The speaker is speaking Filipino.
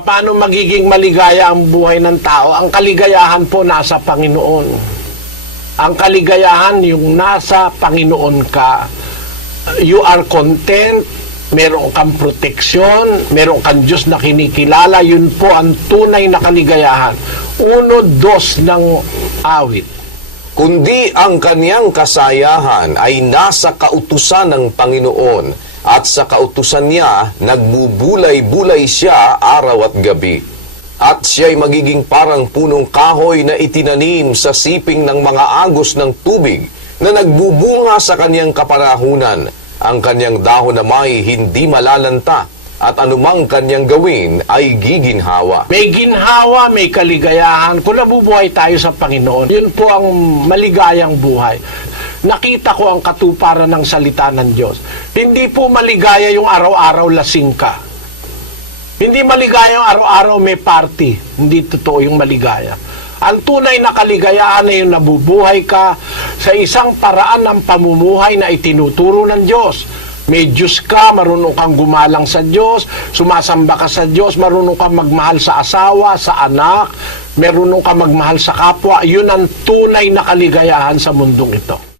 paano magiging maligaya ang buhay ng tao? Ang kaligayahan po nasa Panginoon. Ang kaligayahan yung nasa Panginoon ka. You are content, meron kang proteksyon, meron kang Diyos na kinikilala, yun po ang tunay na kaligayahan. 1-2 ng awit. Kundi ang kaniyang kasayahan ay nasa kautusan ng Panginoon, at sa kautusan niya, nagbubulay-bulay siya araw at gabi. At siya'y magiging parang punong kahoy na itinanim sa siping ng mga agos ng tubig na nagbubunga sa kaniyang kapanahunan. Ang kaniyang dahon na may hindi malalanta at anumang kaniyang gawin ay giginhawa. May ginhawa, may kaligayahan. Kung nabubuhay tayo sa Panginoon, yun po ang maligayang buhay. Nakita ko ang katuparan ng salita ng Diyos. Hindi po maligaya yung araw-araw lasing ka. Hindi maligaya yung araw-araw may party. Hindi totoo yung maligaya. Ang tunay na kaligayahan ay yung nabubuhay ka sa isang paraan ng pamumuhay na itinuturo ng Diyos. May Diyos ka, marunong kang gumalang sa Diyos, sumasamba ka sa Diyos, marunong kang magmahal sa asawa, sa anak, marunong kang magmahal sa kapwa. Yun ang tunay na kaligayahan sa mundong ito.